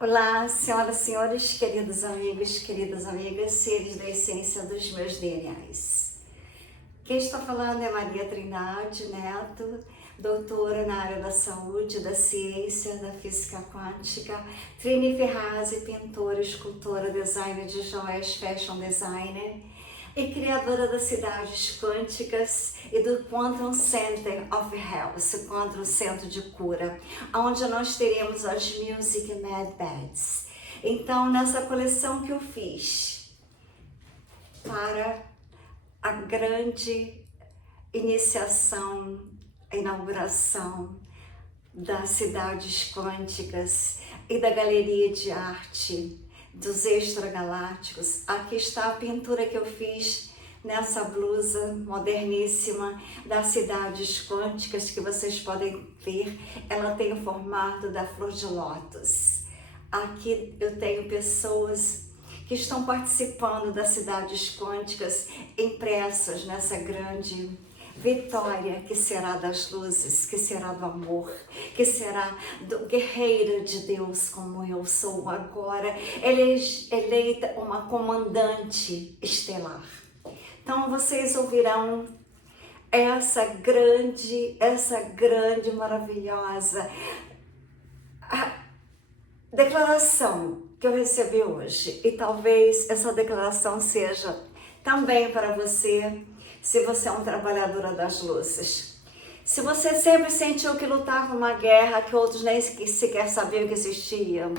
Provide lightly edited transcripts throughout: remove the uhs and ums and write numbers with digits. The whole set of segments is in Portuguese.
Olá, senhoras e senhores, queridos amigos, queridas amigas, seres da essência dos meus DNAs. Quem está falando é Maria Trindade Neto, doutora na área da saúde, da ciência, da física quântica, Trini Ferrazzi, pintora, escultora, designer de joias, fashion designer e criadora das cidades quânticas e do Quantum Center of Health, Quantum Centro de Cura, onde nós teremos as Music Mad Beds. Então, nessa coleção que eu fiz para a grande iniciação, a inauguração das cidades quânticas e da galeria de arte dos extragalácticos, aqui está a pintura que eu fiz nessa blusa moderníssima das cidades quânticas que vocês podem ver. Ela tem o formato da flor de lótus. Aqui eu tenho pessoas que estão participando das cidades quânticas impressas nessa grande vitória que será das luzes, que será do amor, que será do guerreiro de Deus como eu sou agora. Ela é eleita uma comandante estelar. Então vocês ouvirão essa grande, maravilhosa declaração que eu recebi hoje. E talvez essa declaração seja também para você, se você é um trabalhadora das luzes. Se você sempre sentiu que lutava uma guerra que outros nem sequer sabiam que existia.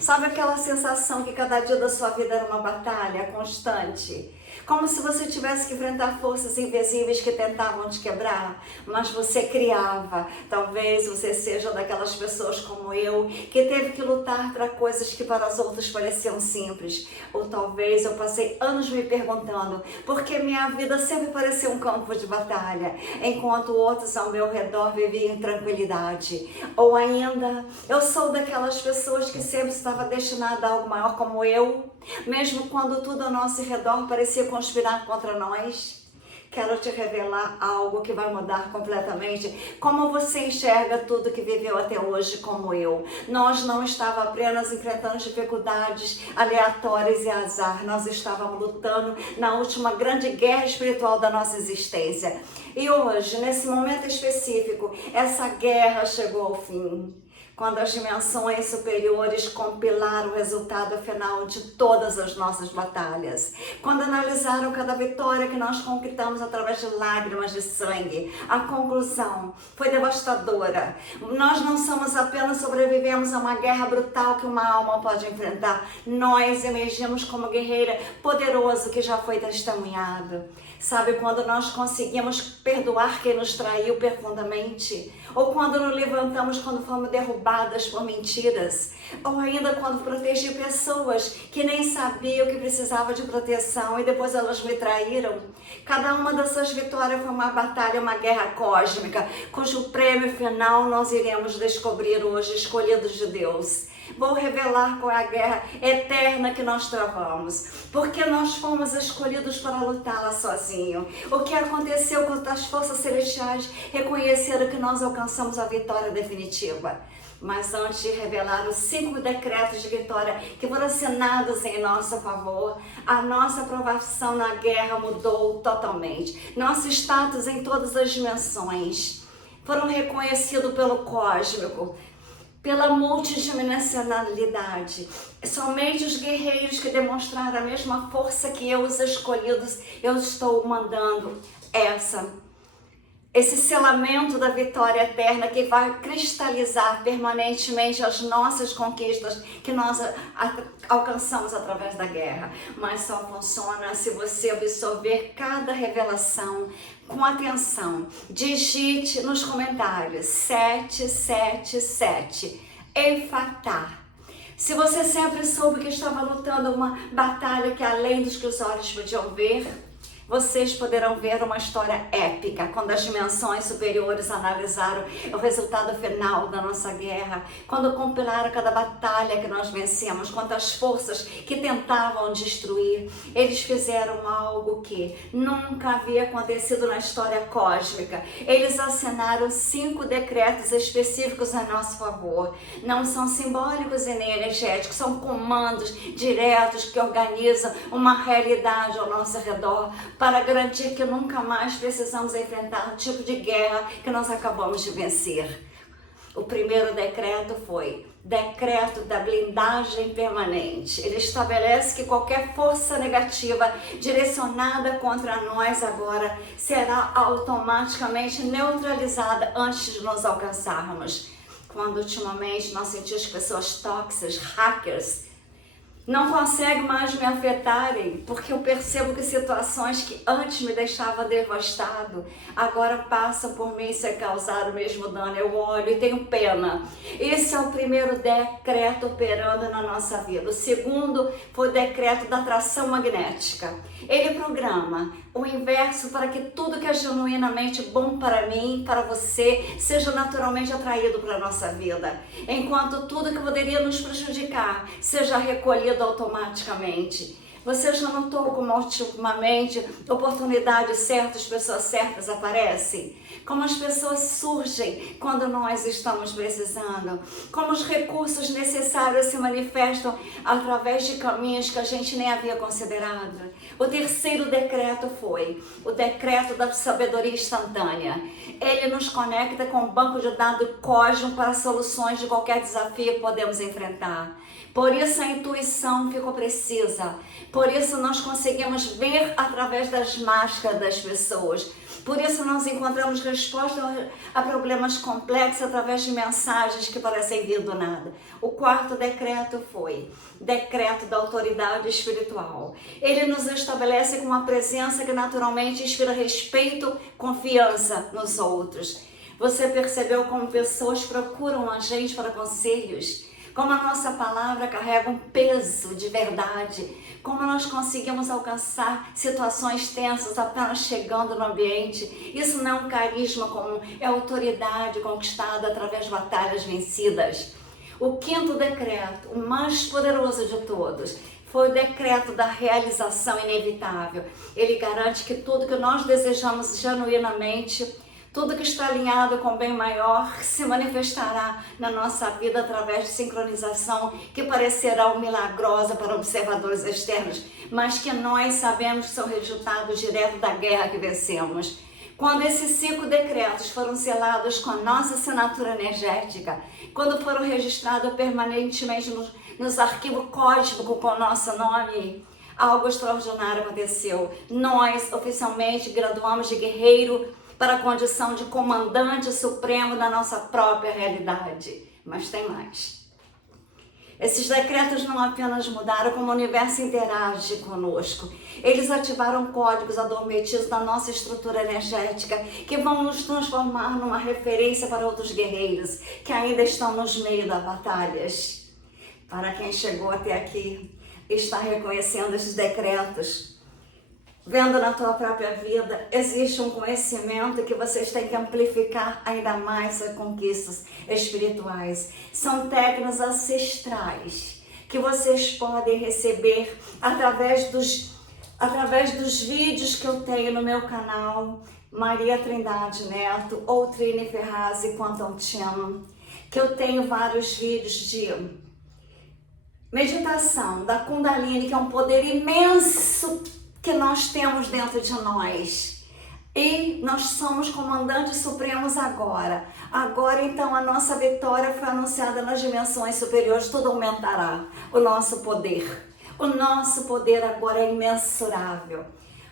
Sabe aquela sensação que cada dia da sua vida era uma batalha constante? Como se você tivesse que enfrentar forças invisíveis que tentavam te quebrar, mas você criava. Talvez você seja daquelas pessoas como eu, que teve que lutar para coisas que para as outras pareciam simples. Ou talvez eu passei anos me perguntando por que minha vida sempre parecia um campo de batalha, enquanto outros ao meu redor viviam em tranquilidade. Ou ainda, eu sou daquelas pessoas que sempre estava destinada a algo maior como eu, mesmo quando tudo ao nosso redor parecia conspirar contra nós. Quero te revelar algo que vai mudar completamente como você enxerga tudo que viveu até hoje como eu. Nós não estávamos apenas enfrentando dificuldades aleatórias e azar, nós estávamos lutando na última grande guerra espiritual da nossa existência. E hoje, nesse momento específico, essa guerra chegou ao fim. Quando as dimensões superiores compilaram o resultado final de todas as nossas batalhas. Quando analisaram cada vitória que nós conquistamos através de lágrimas de sangue, a conclusão foi devastadora. Nós não somos apenas sobrevivemos a uma guerra brutal que uma alma pode enfrentar. Nós emergimos como guerreira poderoso que já foi testemunhado. Sabe quando nós conseguimos perdoar quem nos traiu profundamente? Ou quando nos levantamos quando fomos derrubadas por mentiras? Ou ainda quando protegi pessoas que nem sabiam que precisavam de proteção e depois elas me traíram? Cada uma dessas vitórias foi uma batalha, uma guerra cósmica, cujo prêmio final nós iremos descobrir hoje, escolhidos de Deus. Vou revelar qual é a guerra eterna que nós travamos, porque nós fomos escolhidos para lutá-la sozinho. O que aconteceu quando as forças celestiais reconheceram que nós alcançamos a vitória definitiva. Mas antes de revelar os 5 decretos de vitória que foram assinados em nosso favor, a nossa aprovação na guerra mudou totalmente. Nosso status em todas as dimensões foram reconhecidos pelo cósmico, pela multidimensionalidade. Somente os guerreiros que demonstraram a mesma força que eu, os escolhidos, eu estou mandando esse selamento da vitória eterna que vai cristalizar permanentemente as nossas conquistas que nós alcançamos através da guerra. Mas só funciona se você absorver cada revelação com atenção. Digite nos comentários 777 Efatá. Se você sempre soube que estava lutando uma batalha que além dos que os olhos podiam ver, vocês poderão ver uma história épica, quando as dimensões superiores analisaram o resultado final da nossa guerra, quando compilaram cada batalha que nós vencemos, quantas forças que tentavam destruir. Eles fizeram algo que nunca havia acontecido na história cósmica. Eles assinaram 5 decretos específicos a nosso favor. Não são simbólicos e nem energéticos, são comandos diretos que organizam uma realidade ao nosso redor, para garantir que nunca mais precisamos enfrentar o tipo de guerra que nós acabamos de vencer. O primeiro decreto foi decreto da blindagem permanente. Ele estabelece que qualquer força negativa direcionada contra nós agora será automaticamente neutralizada antes de nos alcançarmos. Quando ultimamente nós sentimos pessoas tóxicas, hackers, não conseguem mais me afetarem, porque eu percebo que situações que antes me deixavam devastado, agora passam por mim sem causar o mesmo dano. Eu olho e tenho pena. Esse é o primeiro decreto operando na nossa vida. O segundo foi o decreto da atração magnética. Ele programa o inverso para que tudo que é genuinamente bom para mim, para você, seja naturalmente atraído para a nossa vida. Enquanto tudo que poderia nos prejudicar seja recolhido automaticamente. Você já notou como ultimamente oportunidades certas, pessoas certas aparecem? Como as pessoas surgem quando nós estamos precisando? Como os recursos necessários se manifestam através de caminhos que a gente nem havia considerado? O terceiro decreto foi o decreto da sabedoria instantânea. Ele nos conecta com um banco de dados cósmico para soluções de qualquer desafio que podemos enfrentar. Por isso a intuição ficou precisa. Por isso nós conseguimos ver através das máscaras das pessoas. Por isso nós encontramos respostas a problemas complexos através de mensagens que parecem vir do nada. O quarto decreto foi decreto da autoridade espiritual. Ele nos estabelece com uma presença que naturalmente inspira respeito, confiança nos outros. Você percebeu como pessoas procuram a gente para conselhos? Como a nossa palavra carrega um peso de verdade, como nós conseguimos alcançar situações tensas apenas chegando no ambiente. Isso não é um carisma comum, é autoridade conquistada através de batalhas vencidas. O quinto decreto, o mais poderoso de todos, foi o decreto da realização inevitável. Ele garante que tudo que nós desejamos genuinamente, tudo que está alinhado com o bem maior se manifestará na nossa vida através de sincronização que parecerá milagrosa para observadores externos, mas que nós sabemos que são resultados diretos da guerra que vencemos. Quando esses 5 decretos foram selados com a nossa assinatura energética, quando foram registrados permanentemente nos arquivos cósmicos com o nosso nome, algo extraordinário aconteceu. Nós oficialmente graduamos de guerreiro para a condição de comandante supremo da nossa própria realidade. Mas tem mais. Esses decretos não apenas mudaram como o universo interage conosco. Eles ativaram códigos adormecidos da nossa estrutura energética que vão nos transformar numa referência para outros guerreiros que ainda estão nos meios das batalhas. Para quem chegou até aqui e está reconhecendo esses decretos, vendo na tua própria vida, existe um conhecimento que vocês têm que amplificar ainda mais as conquistas espirituais. São técnicas ancestrais que vocês podem receber através dos vídeos que eu tenho no meu canal, Maria Trindade Neto ou Trini Ferrazzi Quantum Channel, que eu tenho vários vídeos de meditação da Kundalini, que é um poder imenso que nós temos dentro de nós. E nós somos comandantes supremos agora. Agora, então, a nossa vitória foi anunciada nas dimensões superiores, tudo aumentará o nosso poder. O nosso poder agora é imensurável.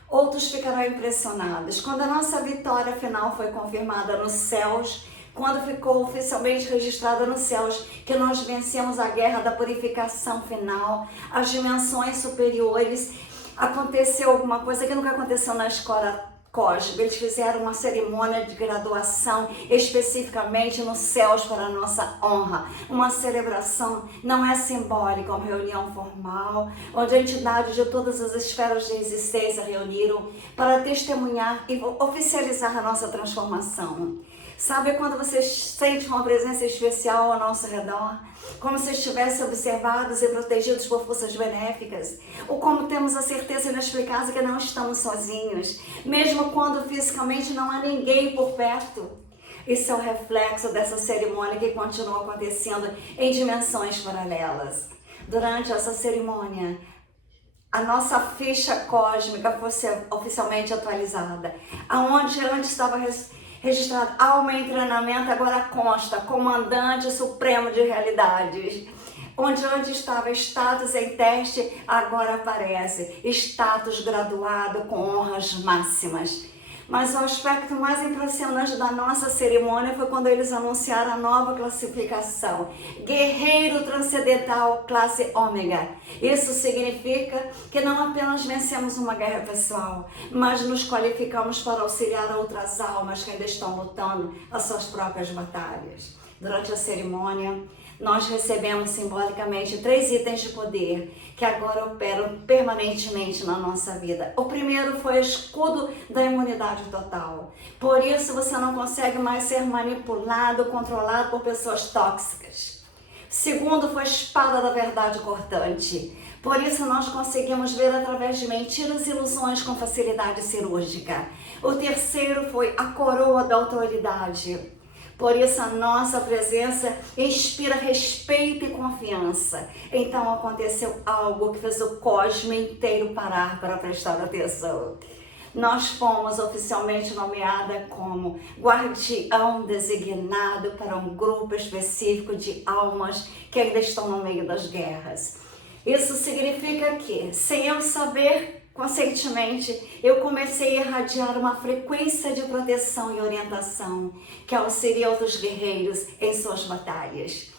Outros ficarão impressionados. Quando a nossa vitória final foi confirmada nos céus, quando ficou oficialmente registrada nos céus que nós vencemos a guerra da purificação final, as dimensões superiores, aconteceu alguma coisa que nunca aconteceu na história cósmico. Eles fizeram uma cerimônia de graduação especificamente nos céus para a nossa honra. Uma celebração não é simbólica, uma reunião formal, onde entidades de todas as esferas de existência reuniram para testemunhar e oficializar a nossa transformação. Sabe quando você sente uma presença especial ao nosso redor? Como se estivessem observados e protegidos por forças benéficas? Ou como temos a certeza inexplicável que não estamos sozinhos, mesmo quando fisicamente não há ninguém por perto? Isso é o reflexo dessa cerimônia que continua acontecendo em dimensões paralelas. Durante essa cerimônia, a nossa ficha cósmica fosse oficialmente atualizada. Aonde antes estava registrado alma em treinamento, agora consta comandante supremo de realidades. Onde antes estava status em teste, agora aparece status graduado com honras máximas. Mas o aspecto mais impressionante da nossa cerimônia foi quando eles anunciaram a nova classificação, Guerreiro Transcendental Classe Ômega. Isso significa que não apenas vencemos uma guerra pessoal, mas nos qualificamos para auxiliar outras almas que ainda estão lutando as suas próprias batalhas. Durante a cerimônia, nós recebemos simbolicamente 3 itens de poder que agora operam permanentemente na nossa vida. O primeiro foi o escudo da imunidade total. Por isso você não consegue mais ser manipulado, controlado por pessoas tóxicas. O segundo foi a espada da verdade cortante. Por isso nós conseguimos ver através de mentiras e ilusões com facilidade cirúrgica. O terceiro foi a coroa da autoridade. Por isso a nossa presença inspira respeito e confiança. Então aconteceu algo que fez o cosmos inteiro parar para prestar atenção. Nós fomos oficialmente nomeada como guardião designado para um grupo específico de almas que ainda estão no meio das guerras. Isso significa que, sem eu saber, conscientemente, eu comecei a irradiar uma frequência de proteção e orientação que auxilia outros guerreiros em suas batalhas.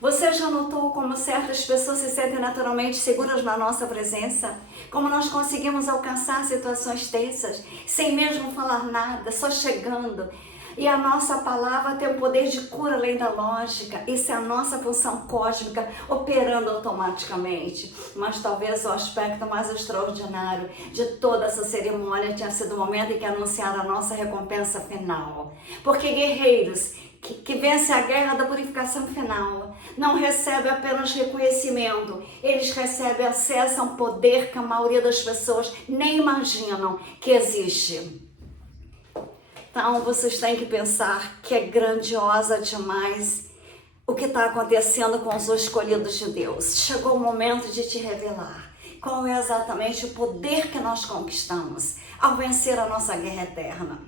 Você já notou como certas pessoas se sentem naturalmente seguras na nossa presença? Como nós conseguimos alcançar situações tensas, sem mesmo falar nada, só chegando? E a nossa palavra tem o poder de cura além da lógica. Isso é a nossa função cósmica operando automaticamente. Mas talvez o aspecto mais extraordinário de toda essa cerimônia tenha sido o momento em que anunciaram a nossa recompensa final. Porque guerreiros que vencem a guerra da purificação final não recebem apenas reconhecimento, eles recebem acesso a um poder que a maioria das pessoas nem imaginam que existe. Então vocês têm que pensar que é grandiosa demais o que está acontecendo com os escolhidos de Deus. Chegou o momento de te revelar qual é exatamente o poder que nós conquistamos ao vencer a nossa guerra eterna.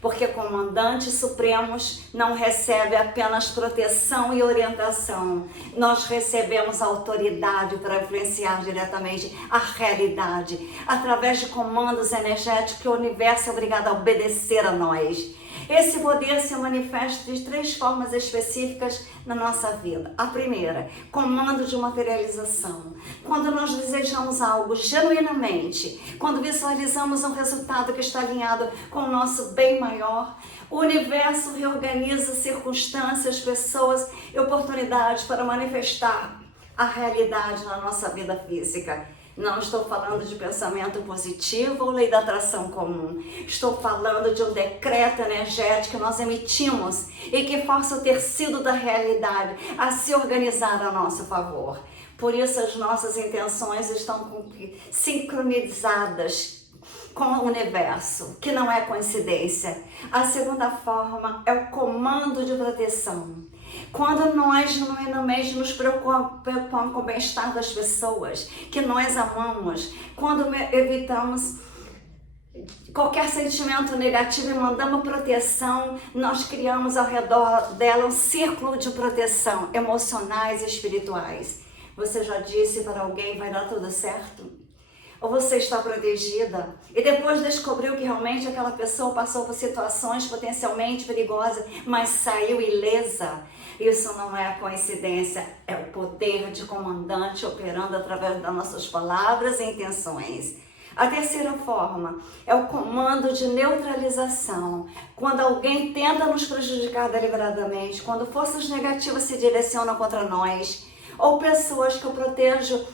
Porque comandantes supremos não recebem apenas proteção e orientação. Nós recebemos autoridade para influenciar diretamente a realidade, através de comandos energéticos que o universo é obrigado a obedecer a nós. Esse poder se manifesta de 3 formas específicas na nossa vida. A primeira, comando de materialização. Quando nós desejamos algo genuinamente, quando visualizamos um resultado que está alinhado com o nosso bem maior, o universo reorganiza circunstâncias, pessoas e oportunidades para manifestar a realidade na nossa vida física. Não estou falando de pensamento positivo ou lei da atração comum. Estou falando de um decreto energético que nós emitimos e que força o tecido da realidade a se organizar a nosso favor. Por isso as nossas intenções estão sincronizadas com o universo, que não é coincidência. A segunda forma é o comando de proteção. Quando nós genuinamente nos preocupamos com o bem-estar das pessoas que nós amamos, quando evitamos qualquer sentimento negativo e mandamos proteção, nós criamos ao redor dela um círculo de proteção emocionais e espirituais. Você já disse para alguém, vai dar tudo certo? Ou você está protegida e depois descobriu que realmente aquela pessoa passou por situações potencialmente perigosas, mas saiu ilesa? Isso não é coincidência, é o poder de comandante operando através das nossas palavras e intenções. A terceira forma é o comando de neutralização. Quando alguém tenta nos prejudicar deliberadamente, quando forças negativas se direcionam contra nós, ou pessoas que eu protejo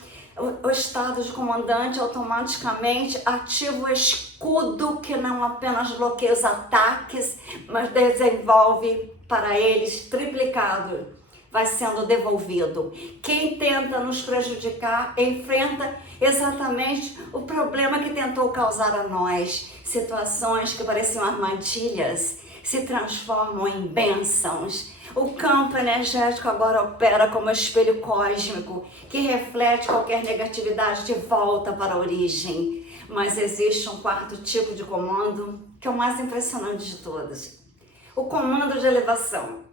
o estado de comandante, automaticamente ativa o escudo que não apenas bloqueia os ataques, mas desenvolve para eles triplicado, vai sendo devolvido. Quem tenta nos prejudicar enfrenta exatamente o problema que tentou causar a nós. Situações que pareciam armadilhas se transformam em bênçãos. O campo energético agora opera como espelho cósmico que reflete qualquer negatividade de volta para a origem. Mas existe um quarto tipo de comando que é o mais impressionante de todos. O comando de elevação.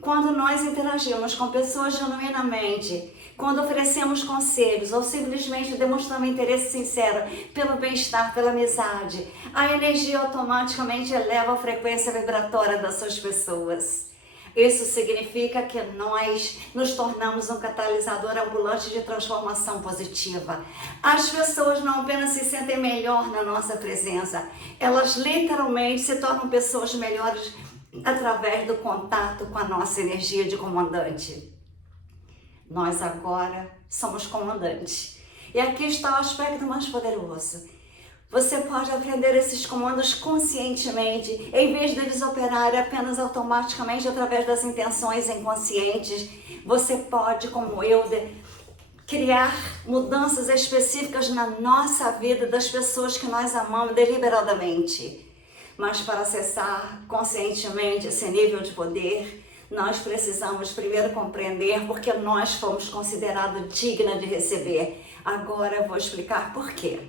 Quando nós interagimos com pessoas genuinamente, quando oferecemos conselhos ou simplesmente demonstramos interesse sincero pelo bem-estar, pela amizade, a energia automaticamente eleva a frequência vibratória dessas pessoas. Isso significa que nós nos tornamos um catalisador ambulante de transformação positiva. As pessoas não apenas se sentem melhor na nossa presença, elas literalmente se tornam pessoas melhores através do contato com a nossa energia de comandante. Nós agora somos comandantes. E aqui está o aspecto mais poderoso. Você pode aprender esses comandos conscientemente, em vez deles operarem apenas automaticamente através das intenções inconscientes. Você pode, como eu, criar mudanças específicas na nossa vida das pessoas que nós amamos deliberadamente. Mas para acessar conscientemente esse nível de poder, nós precisamos primeiro compreender porque nós fomos considerados dignos de receber. Agora eu vou explicar por quê.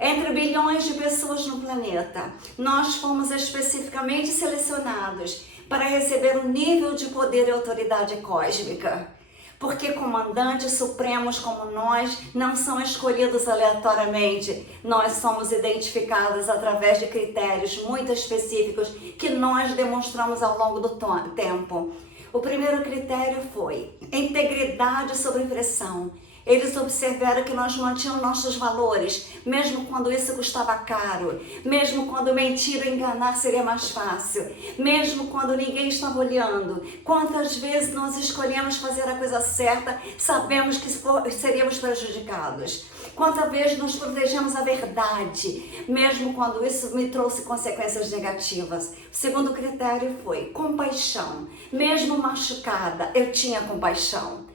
Entre bilhões de pessoas no planeta, nós fomos especificamente selecionados para receber um nível de poder e autoridade cósmica. Porque comandantes supremos como nós não são escolhidos aleatoriamente. Nós somos identificados através de critérios muito específicos que nós demonstramos ao longo do tempo. O primeiro critério foi integridade sob pressão. Eles observaram que nós mantínhamos nossos valores, mesmo quando isso custava caro, mesmo quando mentir ou enganar seria mais fácil, mesmo quando ninguém estava olhando. Quantas vezes nós escolhemos fazer a coisa certa, sabemos que seríamos prejudicados. Quantas vezes nos protegemos a verdade, mesmo quando isso me trouxe consequências negativas. O segundo critério foi compaixão. Mesmo machucada, eu tinha compaixão.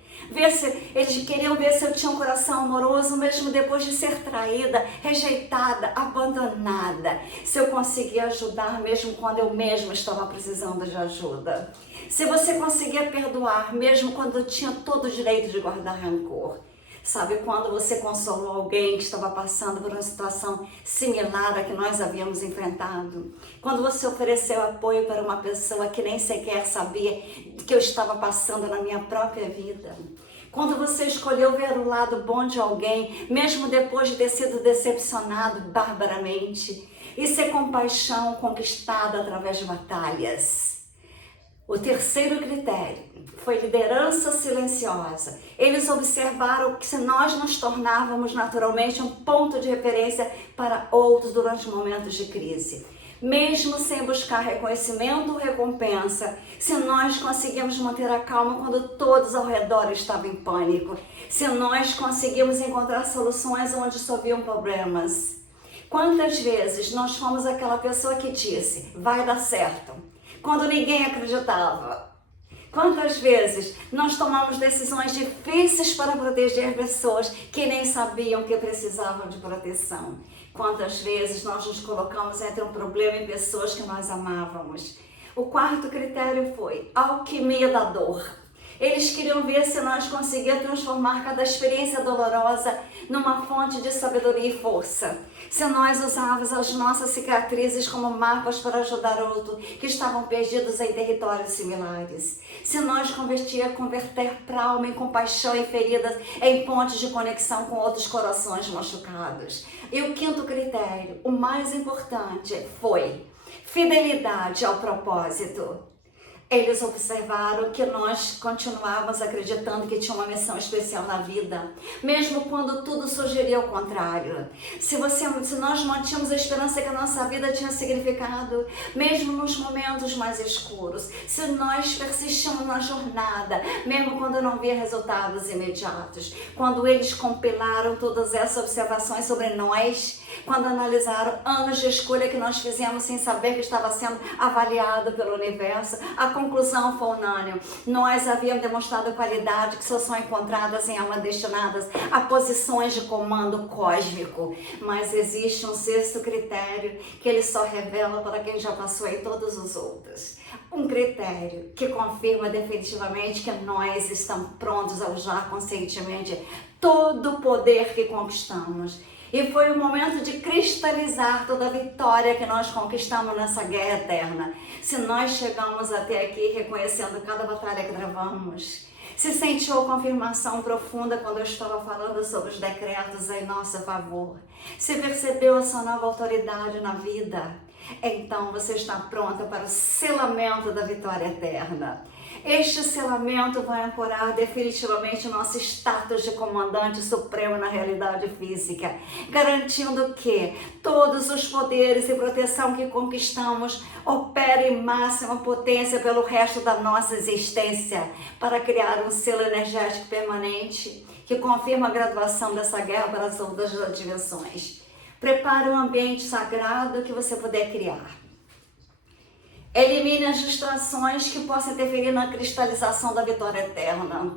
Eles queriam ver se eu tinha um coração amoroso, mesmo depois de ser traída, rejeitada, abandonada. Se eu conseguia ajudar, mesmo quando eu mesma estava precisando de ajuda. Se você conseguia perdoar, mesmo quando eu tinha todo o direito de guardar rancor. Sabe quando você consolou alguém que estava passando por uma situação similar à que nós havíamos enfrentado? Quando você ofereceu apoio para uma pessoa que nem sequer sabia que eu estava passando na minha própria vida? Quando você escolheu ver o lado bom de alguém, mesmo depois de ter sido decepcionado barbaramente? Isso é compaixão conquistada através de batalhas. O terceiro critério foi liderança silenciosa. Eles observaram que se nós nos tornávamos naturalmente um ponto de referência para outros durante momentos de crise. Mesmo sem buscar reconhecimento ou recompensa, se nós conseguimos manter a calma quando todos ao redor estavam em pânico, se nós conseguimos encontrar soluções onde só haviam problemas. Quantas vezes nós fomos aquela pessoa que disse, vai dar certo, quando ninguém acreditava? Quantas vezes nós tomamos decisões difíceis para proteger pessoas que nem sabiam que precisavam de proteção? Quantas vezes nós nos colocamos entre um problema e pessoas que nós amávamos? O quarto critério foi alquimia da dor. Eles queriam ver se nós conseguíamos transformar cada experiência dolorosa numa fonte de sabedoria e força. Se nós usávamos as nossas cicatrizes como mapas para ajudar outros que estavam perdidos em territórios similares. Se nós converter trauma em compaixão e feridas em pontes de conexão com outros corações machucados. E o quinto critério, o mais importante, foi fidelidade ao propósito. Eles observaram que nós continuávamos acreditando que tinha uma missão especial na vida, mesmo quando tudo sugeria o contrário. Se nós não tínhamos a esperança que a nossa vida tinha significado, mesmo nos momentos mais escuros, se nós persistimos na jornada, mesmo quando não via resultados imediatos, quando eles compilaram todas essas observações sobre nós, quando analisaram anos de escolha que nós fizemos sem saber que estava sendo avaliado pelo universo, a conclusão foi unânime. Nós havíamos demonstrado qualidade que só são encontradas em almas destinadas a posições de comando cósmico. Mas existe um sexto critério que ele só revela para quem já passou em todos os outros. Um critério que confirma definitivamente que nós estamos prontos a usar conscientemente todo o poder que conquistamos. E foi o momento de cristalizar toda a vitória que nós conquistamos nessa guerra eterna. Se nós chegamos até aqui reconhecendo cada batalha que travamos, se sentiu confirmação profunda quando eu estava falando sobre os decretos em nosso favor, se percebeu a sua nova autoridade na vida, então você está pronta para o selamento da vitória eterna. Este selamento vai ancorar definitivamente o nosso status de comandante supremo na realidade física, garantindo que todos os poderes e proteção que conquistamos operem em máxima potência pelo resto da nossa existência, para criar um selo energético permanente que confirma a graduação dessa guerra para as outras dimensões. Prepare um ambiente sagrado que você puder criar. Elimine as distrações que possam interferir na cristalização da vitória eterna.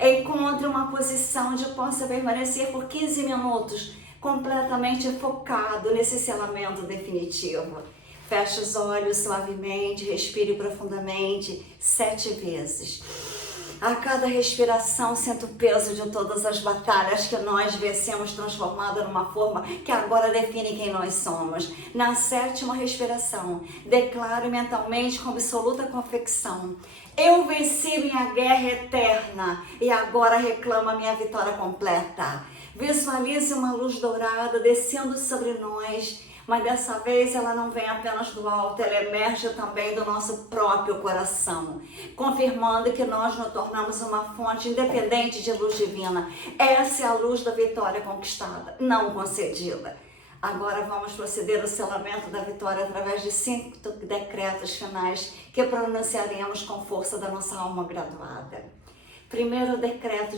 Encontre uma posição onde possa permanecer por 15 minutos, completamente focado nesse selamento definitivo. Feche os olhos suavemente, respire profundamente 7 vezes. A cada respiração, sinto o peso de todas as batalhas que nós vencemos, transformada numa forma que agora define quem nós somos. Na 7ª respiração, declaro mentalmente com absoluta convicção: eu venci minha guerra eterna e agora reclamo a minha vitória completa. Visualize uma luz dourada descendo sobre nós, mas dessa vez ela não vem apenas do alto, ela emerge também do nosso próprio coração, confirmando que nós nos tornamos uma fonte independente de luz divina. Essa é a luz da vitória conquistada, não concedida. Agora vamos proceder ao selamento da vitória através de 5 decretos finais que pronunciaremos com força da nossa alma graduada. Primeiro decreto